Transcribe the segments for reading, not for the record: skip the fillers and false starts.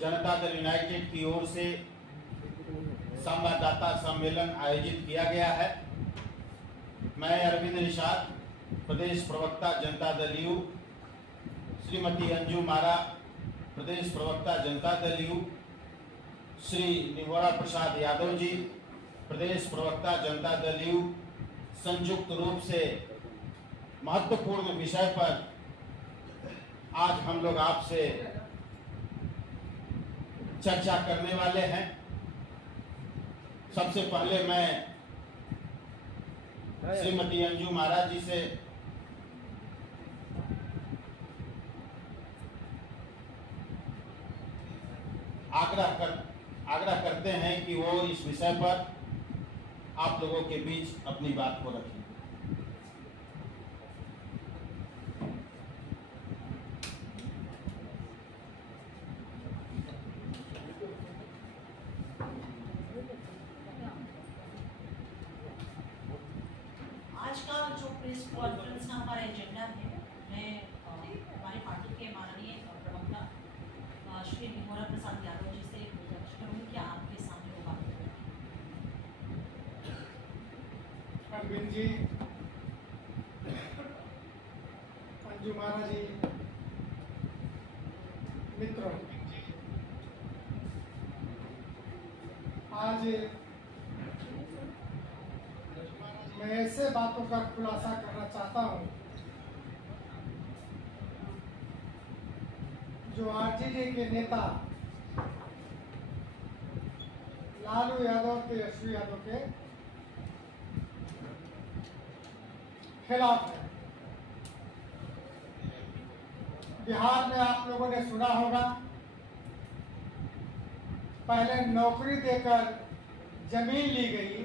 Janata Dal United की ओर से संवाददाता सम्मेलन आयोजित किया गया है। मैं अरविंद निषाद, प्रदेश प्रवक्ता जनता दल यू, श्रीमती अंजू मारा, प्रदेश प्रवक्ता जनता दल यू, श्री निहोरा प्रसाद यादव जी, प्रदेश प्रवक्ता जनता दल यू, संयुक्त रूप से महत्वपूर्ण विषय पर आज हम लोग आपसे चर्चा करने वाले हैं। सबसे पहले मैं श्रीमती अंजू महाराज जी से आग्रह करते हैं कि वो इस विषय पर आप लोगों के बीच अपनी बात को रखें। आज का जो प्रेस कॉन्फ्रेंस का हमारा एजेंडा है, मैं हमारे पार्टी के माननीय प्रवक्ता श्री निहोरा प्रसाद यादव जी से गुजारिश करूंगी कि आपके सामने वो बात करें। अरविंद जी, अंजू मारा जी, मित्रों, आज मैं ऐसे बातों का खुलासा करना चाहता हूं जो आरजेडी के नेता लालू यादव, तेजस्वी यादव के खिलाफ है। बिहार में आप लोगों ने सुना होगा, पहले नौकरी देकर जमीन ली गई,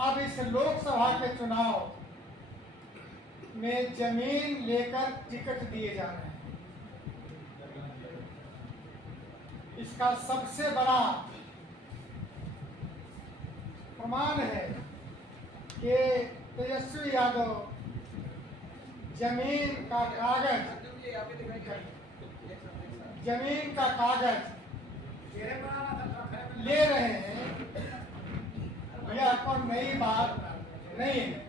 अब इस लोकसभा के चुनाव में जमीन लेकर टिकट दिए जा रहे हैं। इसका सबसे बड़ा प्रमाण है कि तेजस्वी यादव जमीन का कागज ले रहे हैं। यह कोई नई बात नहीं है।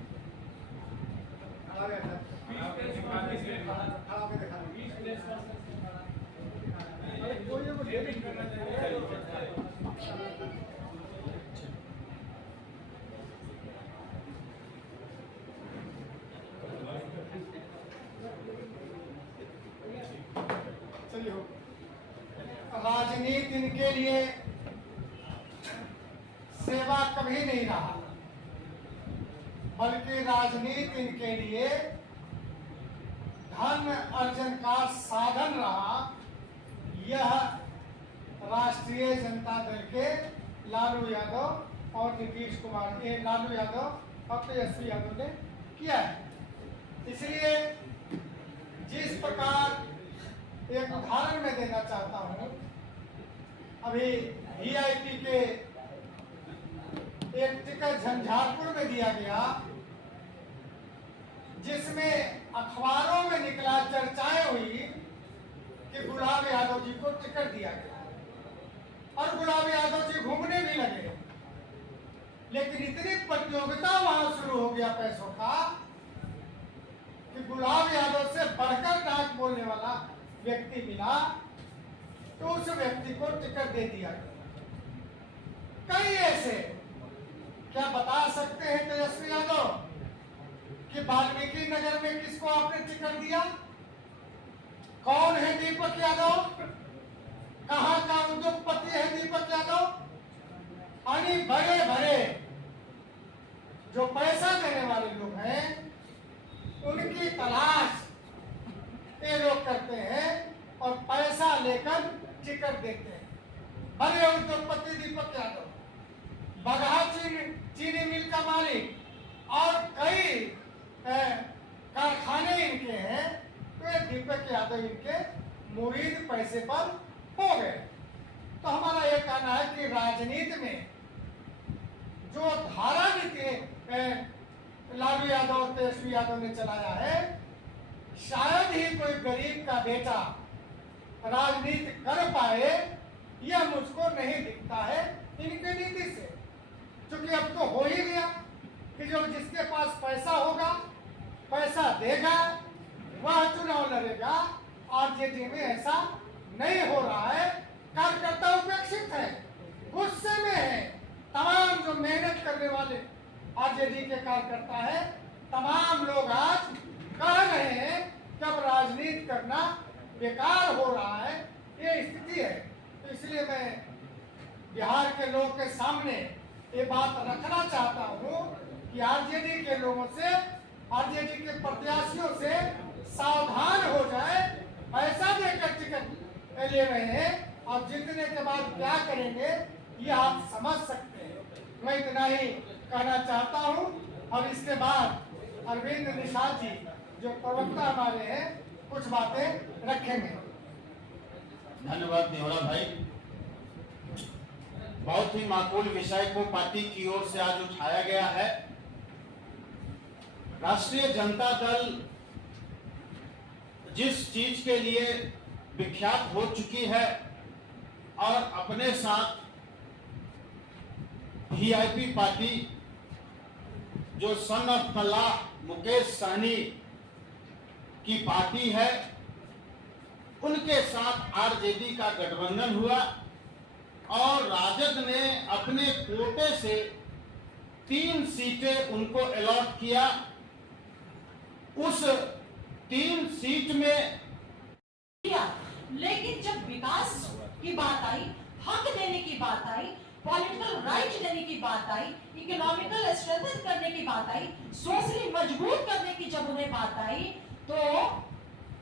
चलिए, राजनीति इनके लिए सेवा कभी नहीं रहा, बल्कि राजनीति इनके लिए धन अर्जन का साधन रहा। यह राष्ट्रीय जनता दल के लालू यादव और नीतीश कुमार, ये लालू यादव और तेजस्वी यादव ने किया है। इसलिए जिस प्रकार एक उदाहरण मैं देना चाहता हूं, अभी वीआईपी के एक टिकट झंझारपुर में दिया गया, जिसमें अखबारों में निकला, चर्चाएं हुई कि गुलाब यादव जी को टिकट दिया गया और गुलाब यादव जी घूमने भी लगे। लेकिन इतनी प्रतियोगिता वहां शुरू हो गया पैसों का कि गुलाब यादव से बढ़कर डाक बोलने वाला व्यक्ति मिला, तो उस व्यक्ति को टिकट दे दिया गया। कई ऐसे, क्या बता सकते हैं तेजस्वी यादव कि वाल्मीकि नगर में किसको आपने टिकट दिया? कौन है दीपक यादव? कहां का उद्योगपति है दीपक यादव? यानी बड़े बड़े जो पैसा देने वाले लोग हैं, उनकी तलाश ये लोग करते हैं और पैसा लेकर टिकट देते हैं। बड़े उद्योगपति दीपक यादव, बगहा चीनी मिल का मालिक और कई कारखाने इनके हैं, तो ये दीपक यादव इनके मुरीद पैसे पर हो गए। तो हमारा ये कहना है कि राजनीति में जो धारा नीति लालू यादव तेजस्वी यादव ने चलाया है, शायद ही कोई गरीब का बेटा राजनीति कर पाए यह मुझको नहीं दिखता है इनकी नीति से, क्योंकि अब तो हो ही गया कि जो जिसके पास पैसा होगा, पैसा देगा, वह चुनाव लड़ेगा। आरजेडी में ऐसा नहीं हो रहा है। कार्यकर्ता उपेक्षित है, गुस्से में है। तमाम जो मेहनत करने वाले आरजेडी के कार्यकर्ता है, तमाम लोग आज कह रहे हैं कि अब राजनीति करना बेकार हो रहा है, ये स्थिति है। तो इसलिए मैं बिहार के लोगों के सामने ये बात रखना चाहता हूँ कि आरजेडी के लोगों से, आरजेडी के प्रत्याशियों से सावधान हो जाए। पैसा देकर टिकट ले रहे हैं, अब जीतने के बाद क्या करेंगे ये आप समझ सकते हैं। मैं इतना ही कहना चाहता हूँ। और इसके बाद अरविंद निषाद जी जो प्रवक्ता हमारे हैं कुछ बातें रखेंगे। धन्यवाद निहोरा भाई। बहुत ही माकूल विषय को पार्टी की ओर से आज उठाया गया है। राष्ट्रीय जनता दल जिस चीज के लिए विख्यात हो चुकी है और अपने साथ वीआईपी पार्टी जो सन ऑफ फलाह मुकेश सहनी की पार्टी है, उनके साथ आरजेडी का गठबंधन हुआ और राजद ने अपने कोटे से 3 सीटें उनको अलॉट किया। उस 3 सीट में लेकिन जब विकास की बात आई, हक देने की बात आई, पॉलिटिकल राइट देने की बात आई, इकोनॉमिकल स्ट्रेंथन करने की बात आई, सोशली मजबूत करने की जब उन्हें बात आई, तो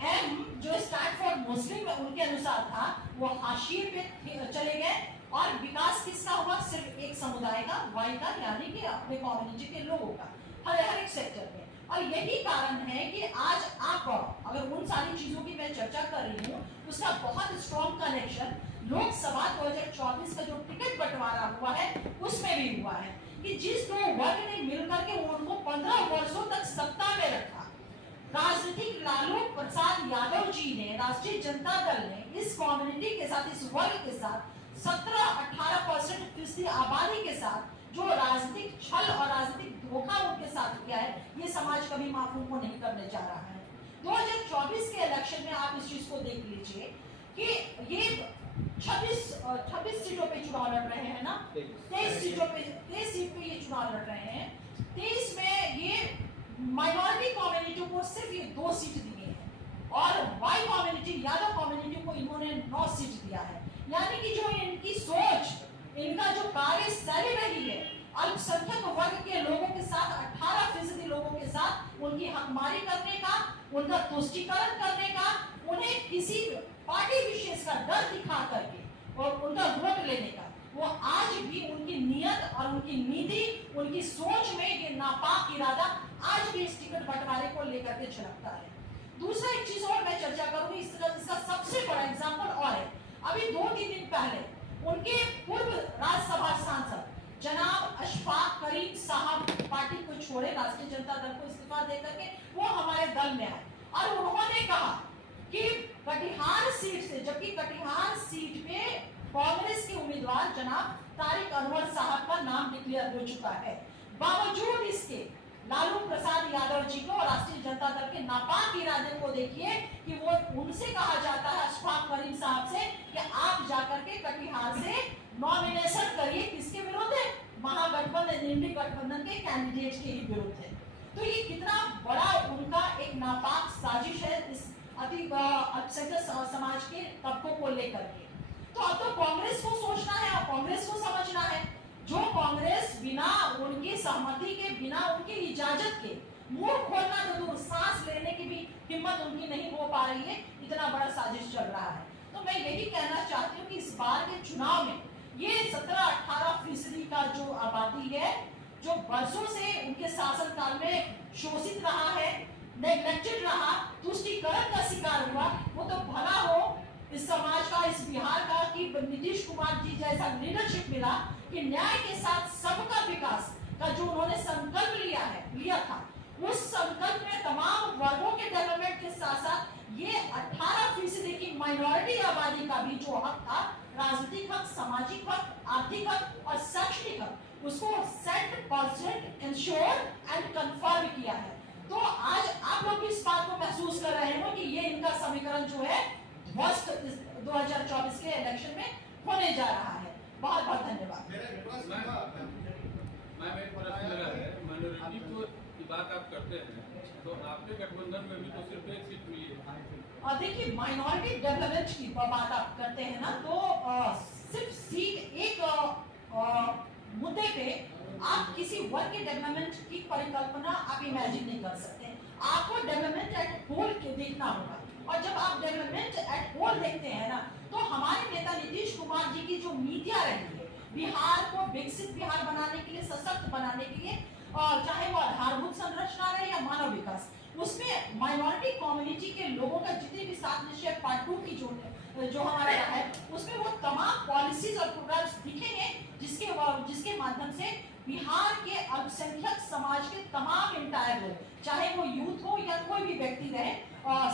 एम जो स्टैंड फॉर मुस्लिम उनके अनुसार था वो हाशिए पे चले गए और विकास किसका हुआ? सिर्फ एक समुदाय का, वाई का, यानी कि अपने कम्युनिटी के लोगों का, हर एक सेक्टर में। और यही कारण है कि आज आप अगर उन सारी चीजों की मैं चर्चा कर रही हूँ, उसका बहुत स्ट्रॉन्ग कनेक्शन लोकसभा 2024 का जो टिकट बंटवारा हुआ है उसमें भी हुआ है कि जिस दो वर्ग ने मिलकर के उनको 15 वर्षों तक सत्ता में रखा, राजनीतिक लालू प्रसाद यादव जी ने, राष्ट्रीय जनता दल ने इस कम्युनिटी के साथ, इस वर्ग के साथ 17-18% आबादी के साथ जो राजनीतिक छल और राजनीतिक धोखा उनके साथ किया है, ये समाज कभी माफ उनको नहीं करने जा रहा है। 2024 के इलेक्शन में आप इस चीज को देख लीजिए कि ये 26 सीटों पे चुनाव लड़ रहे हैं ना, 23 सीट पे ये चुनाव लड़ रहे हैं। 23 में ये माइनॉरिटी कम्युनिटी को सिर्फ ये 2 सीट दी है और वाई कम्युनिटी, यादव कम्युनिटी को इन्होंने 9 सीट दिया है। यानी कि जो इनकी सोच, इनका जो कार्यशैली रही है, अल्पसंख्यक वर्ग के लोगों के साथ, 18% लोगों के साथ उनकी हकमारी करने का, उनका तुष्टीकरण करने का, उन्हें किसी पार्टी विशेष का डर दिखा करके और उनका वोट लेने का, वो आज भी उनकी नियत और उनकी नीति, उनकी सोच में ये नापाक इरादा आज भी इस टिकट बंटवारे को लेकर के झलकता है। दूसरा एक चीज और मैं चर्चा करूंगी, इसका सबसे बड़ा एग्जाम्पल और है, अभी 2-3 दिन पहले उनके पूर्व राज्यसभा सांसद जनाब अशफाक करीम साहब पार्टी को छोड़े, राष्ट्रीय जनता दल को इस्तीफा देकर के वो हमारे दल में आए और उन्होंने कहा कि कटिहार सीट से, जबकि कटिहार सीट पे कांग्रेस के उम्मीदवार जनाब तारिक अनवर साहब का नाम डिक्लेयर हो चुका है, बावजूद इसके लालू प्रसाद यादव जी को और राष्ट्रीय जनता दल के नापाक इरादे को देखिए कि वो उनसे कहा जाता है, अशफाक करीम साहब से, कि आप जाकर के कटिहार से नॉमिनेशन करिए। किसके विरुद्ध है? महागठबंधन, इंडी गठबंधन के कैंडिडेट के ही विरुद्ध है। तो ये कितना बड़ा उनका एक नापाक साजिश है इस अल्पसंख्यक समाज के तबकों को लेकर के। तो अब तो कांग्रेस को सोचना है और कांग्रेस को समझना है, जो कांग्रेस बिना उनकी सहमति के, बिना उनकी इजाजत के मुंह खोलना तो दूर, सांस लेने की भी हिम्मत उनकी नहीं हो पा रही है, इतना बड़ा साजिश चल रहा है। तो मैं यही कहना चाहती हूँ कि इस बार के चुनाव में ये 17-18% का जो आबादी है, जो वर्षों से उनके शासनकाल में शोषित रहा है, नेग्लेक्टेड रहा, तुष्टीकरण का शिकार हुआ, वो तो भला हो इस समाज का, इस बिहार का कि नीतीश कुमार जी जैसा लीडरशिप मिला कि न्याय के साथ सबका विकास का जो उन्होंने संकल्प लिया था, उस संकल्प में तमाम वर्गों के डेवलपमेंट के साथ साथ ये 18% की माइनॉरिटी आबादी का भी जो हक था, राजनीतिक हक, सामाजिक हक, आर्थिक हक और शैक्षणिक हक, उसको 100% इंश्योर एंड कंफर्म किया है। तो आज आप लोग भी इस बात को महसूस कर रहे हो कि ये इनका समीकरण जो है ध्वस्त 2024 के इलेक्शन में होने जा रहा है। बहुत बहुत धन्यवाद। मैम एक प्रश्न मेरा है, माइनॉरिटी की बात आप करते हैं तो आपके गठबंधन में भी तो सिर्फ एक सीट मिली है। और देखिए, माइनॉरिटी डेवलपमेंट की बात आप करते हैं ना, तो सिर्फ सीट एक मुद्दे पे आप किसी वर्ग के डेवलपमेंट की परिकल्पना आप इमेजिन नहीं कर सकते। आपको डेवलपमेंट एट होल के देखना होगा, और जब आप डेवलपमेंट एट होल देखते हैं ना, तो हमारे नेता नीतीश कुमार जी की जो नीतियां रही है बिहार को विकसित बिहार बनाने के लिए, सशक्त बनाने के लिए, और चाहे वो आधारभूत संरचना रहे या मानव विकास, उसमें माइनॉरिटी कम्युनिटी के लोगों का जितने भी 7 निश्चय पार्ट 2 की जो हमारा है, उसमें वो तमाम पॉलिसीज और प्रोग्राम्स दिखेंगे जिसके माध्यम से बिहार के अल्पसंख्यक समाज के तमाम इंटायर लोग, चाहे वो यूथ हो या कोई भी व्यक्ति रहे,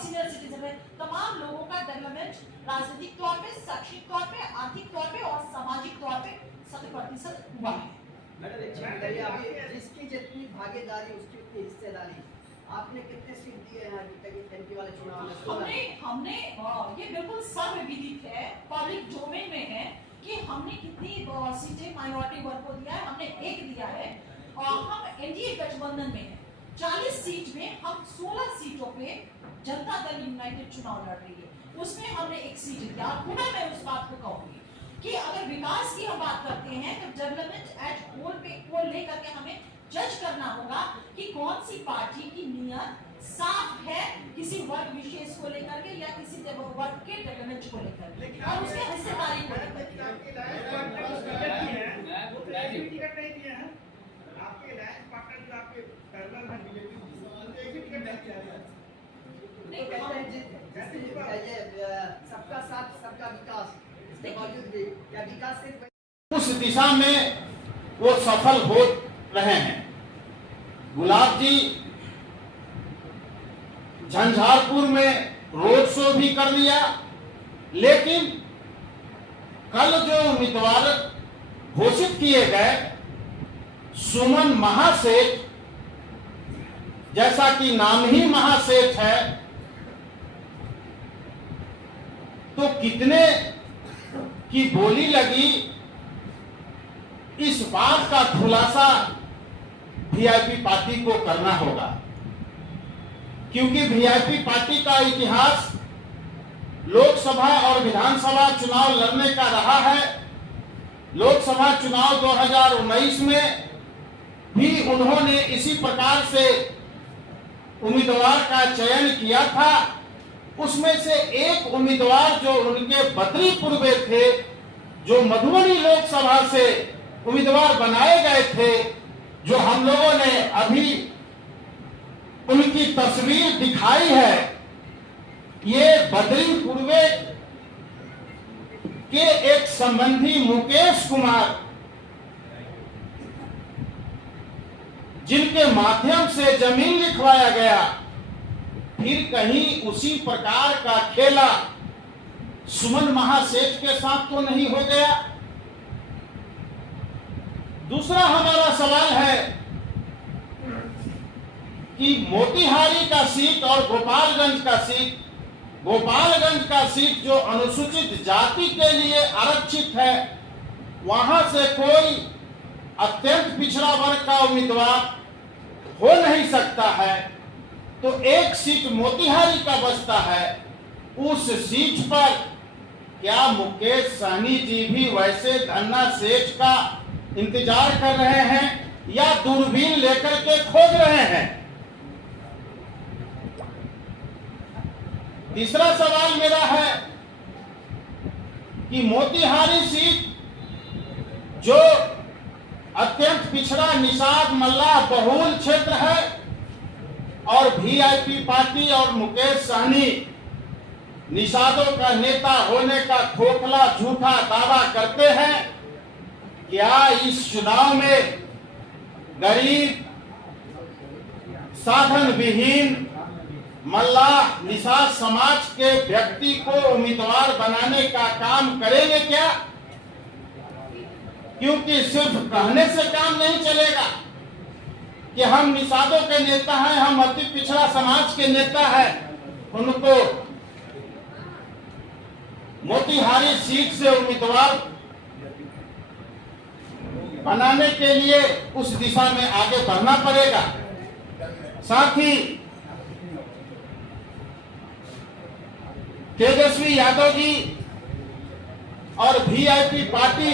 सीनियर सिटीजन रहे, तमाम लोगों का डेवलपमेंट राजनीतिक तौर पे, शैक्षणिक तौर पे, आर्थिक तौर पे और सामाजिक तौर पे 100% हुआ है। मैडम एक चीज बताइए, अभी जिसकी जितनी भागीदारी उसकी उतनी हिस्सेदारी, आपने कितने सीट दिए हैं अभी तक एमपी वाले चुनाव में? हमने ये बिल्कुल सर्वविदित है, पब्लिक डोमेन में है कि हमने कितनी सीटें माइनॉरिटी वर्ग को दिया है। हमने एक दिया है, और हम एनडीए गठबंधन में है। 40 सीट में हम 16 सीटों पे जनता दल यूनाइटेड चुनाव लड़ रही है, उसमें हमने एक सीट दिया। पुनः मैं उस बात को कहूंगी कि अगर विकास की हम बात करते हैं तो डेवलपमेंट एट होल पे को लेकर के हमें जज करना होगा कि कौन सी पार्टी की नीयत साफ है किसी वर्ग विशेष को लेकर के या किसी वर्ग के डेवलपमेंट को लेकर के, और उसके हिस्सेदारी को लेकर सबका साथ सबका विकास, इसके बावजूद भी क्या विकास सिर्फ उस दिशा में वो सफल हो रहे हैं। गुलाब जी झंझारपुर में रोड शो भी कर लिया, लेकिन कल जो उम्मीदवार घोषित किए गए सुमन महासेठ, जैसा कि नाम ही महासेठ है, तो कितने की बोली लगी, इस बात का खुलासा वीआईपी पार्टी को करना होगा, क्योंकि वीआईपी पार्टी का इतिहास लोकसभा और विधानसभा चुनाव लड़ने का रहा है। लोकसभा चुनाव 2019 में भी उन्होंने इसी प्रकार से उम्मीदवार का चयन किया था। उसमें से एक उम्मीदवार जो उनके बद्री पूर्वे थे, जो मधुबनी लोकसभा से उम्मीदवार बनाए गए थे, जो हम लोगों ने अभी उनकी तस्वीर दिखाई है, ये बद्री पूर्वे के एक संबंधी मुकेश कुमार, जिनके माध्यम से जमीन लिखवाया गया, फिर कहीं उसी प्रकार का खेला सुमन महासेठ के साथ तो नहीं हो गया। दूसरा हमारा सवाल है कि मोतिहारी का सीट और गोपालगंज का सीट जो अनुसूचित जाति के लिए आरक्षित है, वहां से कोई अत्यंत पिछड़ा वर्ग का उम्मीदवार हो नहीं सकता है, तो एक सीट मोतिहारी का बचता है। उस सीट पर क्या मुकेश सहनी जी भी वैसे धन्ना सेठ का इंतजार कर रहे हैं या दूरबीन लेकर के खोज रहे हैं? तीसरा सवाल मेरा है कि मोतिहारी सीट जो अत्यंत पिछड़ा निषाद मल्लाह बहुल क्षेत्र है, और वीआईपी पार्टी और मुकेश सहनी निषादों का नेता होने का खोखला झूठा दावा करते हैं, क्या इस चुनाव में गरीब, साधन विहीन, मल्लाह निषाद समाज के व्यक्ति को उम्मीदवार बनाने का काम करेंगे क्या? क्योंकि सिर्फ कहने से काम नहीं चलेगा कि हम निषादों के नेता हैं, हम अति पिछड़ा समाज के नेता हैं। उनको मोतिहारी सीट से उम्मीदवार बनाने के लिए उस दिशा में आगे बढ़ना पड़ेगा। साथ ही तेजस्वी यादव जी और वीआईपी पार्टी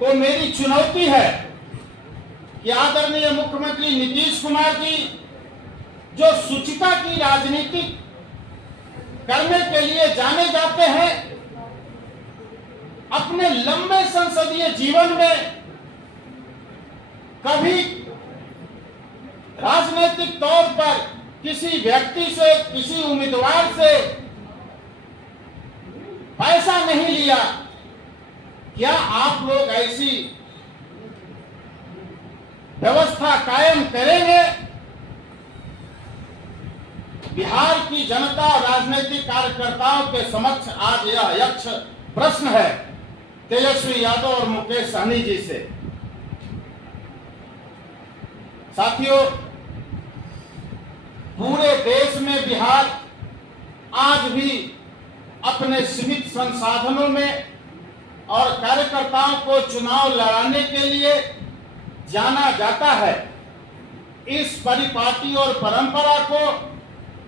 को मेरी चुनौती है कि आदरणीय मुख्यमंत्री नीतीश कुमार जी जो शुचिता की राजनीति करने के लिए जाने जाते हैं, अपने लंबे संसदीय जीवन में कभी राजनीतिक तौर पर किसी व्यक्ति से, किसी उम्मीदवार से पैसा नहीं लिया। क्या आप लोग ऐसी व्यवस्था कायम करेंगे? बिहार की जनता और राजनीतिक कार्यकर्ताओं के समक्ष आज यह यक्ष प्रश्न है तेजस्वी यादव और मुकेश सहनी जी से। साथियों, पूरे देश में बिहार आज भी अपने सीमित संसाधनों में और कार्यकर्ताओं को चुनाव लड़ाने के लिए जाना जाता है। इस परिपाटी और परंपरा को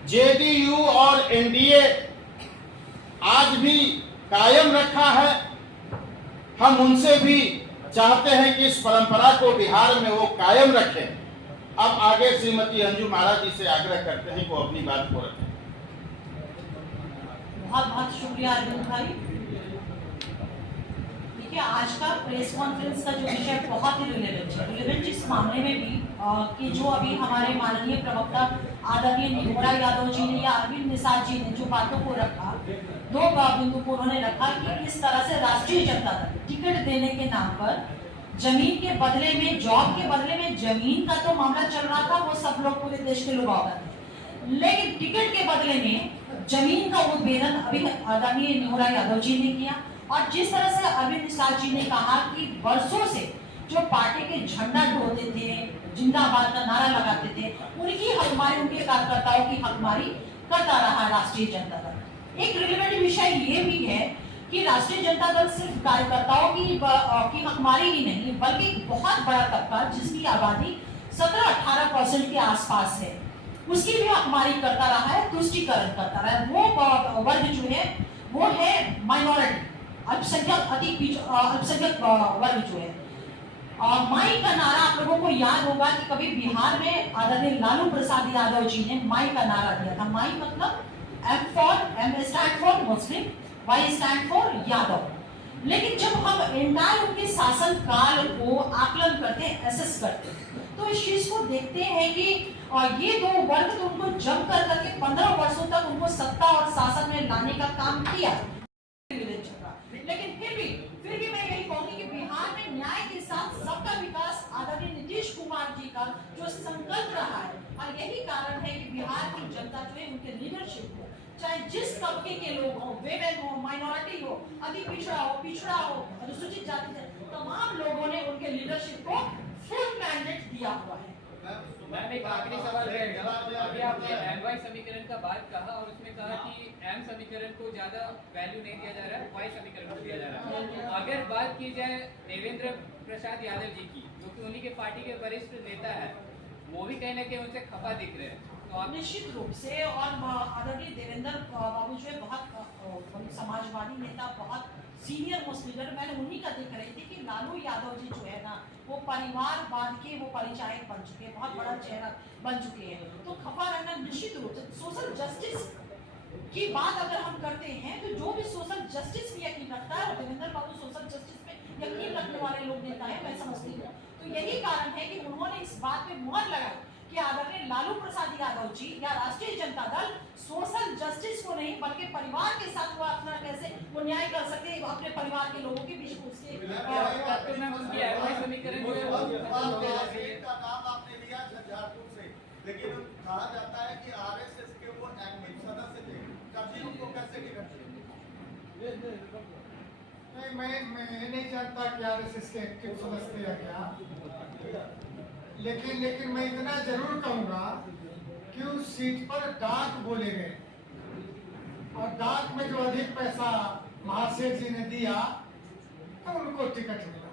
जेडीयू और एनडीए आज भी कायम रखा है। हम उनसे भी चाहते हैं कि इस परंपरा को बिहार में वो कायम रखें। अब आगे श्रीमती अंजू मारा जी से आग्रह करते हैं कि वो अपनी बात को रखें। बहुत बहुत शुक्रिया अरविंद भाई। देखिए, आज का प्रेस कॉन्फ्रेंस का जो विषय बहुत ही रिलेवेंट इस मामले में भी कि जो अभी हमारे माननीय प्रवक्ता आदरणीय निगोरा यादव जी ने या अरविंद निषाद जी ने जो बातों को रखा, दो बिंदु को उन्होंने रखा कि किस तरह से राष्ट्रीय जनता दल टिकट देने के नाम पर जमीन के बदले में, जॉब के बदले में जमीन का तो मामला चल रहा था, वो सब लोग पूरे देश के लोग अवगत थे, लेकिन टिकट के बदले में जमीन का उद्भेदन अभी आदरणीय निगोरा यादव जी ने किया। और जिस तरह से अरविंद निषाद जी ने कहा कि वर्षों से जो पार्टी के झंडा ढोते थे, जिंदाबाद का नारा लगाते थे, उनकी हकमारी, उनके कार्यकर्ताओं की हकमारी करता रहा राष्ट्रीय जनता दल। एक रिलेवेंट विषय ये भी है कि राष्ट्रीय जनता दल सिर्फ कार्यकर्ताओं की हकमारी ही नहीं, बल्कि एक बहुत बड़ा तबका जिसकी आबादी 17-18% के आसपास है, उसकी भी हकमारी करता रहा है, तुष्टीकरण करता रहा है। वो वर्ग जो है वो है माइनॉरिटी, अल्पसंख्यक, अल्पसंख्यक वर्ग जो है। माई का नारा आप लोगों को याद होगा कि कभी बिहार में आदरणीय लालू प्रसाद यादव जी ने माई का नारा दिया था। माई मतलब M stand for Muslim, Y stand for Yadav. लेकिन जब हम एंटायर उनके शासन काल को आकलन करते हैं, एसेस करते हैं, तो इस चीज को देखते हैं कि ये दो वर्ग तो उनको जम कर करके 15 वर्षों तक उनको सत्ता और शासन में लाने का काम किया। लेकिन फिर भी मैं यही कहूंगी कि बिहार में न्याय के साथ सबका विकास आदरणीय नीतीश कुमार जी का जो संकल्प रहा है, और यही कारण है कि बिहार की जनता जो है उनके लीडरशिप को, चाहे जिस तबके के लोग हो, वेमेन हो, माइनॉरिटी हो, अति पिछड़ा हो, अनुसूचित जाति से, तमाम लोगों ने उनके लीडरशिप को फुल मैंडेट दिया हुआ है। मैम, एक आखिरी सवाल रहेगा। अभी आपने एम-वाई समीकरण का बात कहा और उसमें कहा कि एम समीकरण को ज्यादा वैल्यू नहीं दिया जा रहा है, वाई समीकरण को दिया जा रहा है। अगर बात की जाए देवेंद्र प्रसाद यादव जी की, जो कि उन्हीं के पार्टी के वरिष्ठ नेता है, वो भी कहीं ना कहीं उनसे खफा दिख रहे हैं, तो आप निश्चित रूप से। और आदरणीय देवेंद्र बाबू जो है बहुत समाजवादी नेता, बहुत सीनियर मोस्ट लीडर, मैंने उन्हीं का देख रही थी कि लालू यादव जी जो है ना, वो परिवारवाद के वो परिचायक बन चुके हैं, बहुत बड़ा चेहरा बन चुके हैं। तो खफा रहना निश्चित रूप से। सोशल जस्टिस की बात अगर हम करते हैं तो जो भी सोशल जस्टिस में यकीन रखता है, और देवेंद्र बाबू सोशल जस्टिस में यकीन रखने वाले लोग नेता है, मैं समझती हूँ। तो यही कारण है कि उन्होंने इस बात पे मुहर लगाई कि आदरणीय लालू प्रसाद यादव जी या राष्ट्रीय जनता दल सोशल जस्टिस को नहीं, बल्कि परिवार के साथ वो अपना कैसे वो न्याय कर सकते हैं, अपने परिवार के लोगों के बीच उसके समीकरण जो है का नाम आपने लिया झंझारपुर से, लेकिन कहा जाता है कि आरएसएस के वो एक्टिव सदस्य थे, कभी उनको कैसे टिकट दिया? नहीं, मैं नहीं जानता कि आरएसएस के एक्टिव सदस्य थे या क्या, लेकिन मैं इतना जरूर कहूंगा कि उस सीट पर डाक बोले गए और डाक में जो अधिक पैसा महाशेठ जी ने दिया तो उनको टिकट मिला।